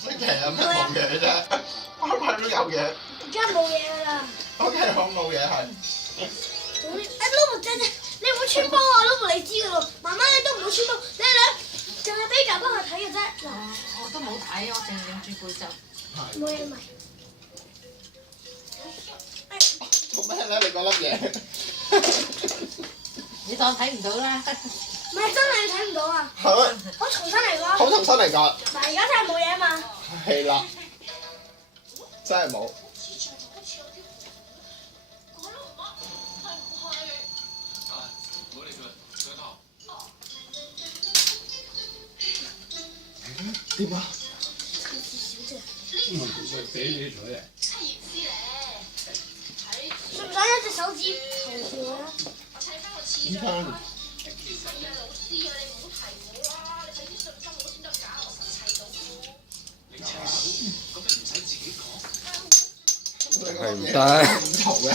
星期有咩冇嘢啫？開牌都有嘢。而家冇嘢㗎啦。OK，好冇嘢係。Lobo 姐姐，你唔好穿幫啊！Lobo 你知㗎咯，媽媽你都唔好穿幫，你兩淨係俾架幫佢睇嘅啫。嗱，我都冇睇，我淨係擰住背脊。冇嘢咪。做咩咧？你嗰粒嘢？你當睇唔到啦。唔係真係睇唔到啊！係咩？我重新嚟過。好重新嚟㗎。嗱，而家真係冇嘢啊嘛。係啦，真係冇。點啊？唔係俾你咗嘅。想唔想一隻手指頭住佢啊？點翻？係唔得。唔嘈嘅。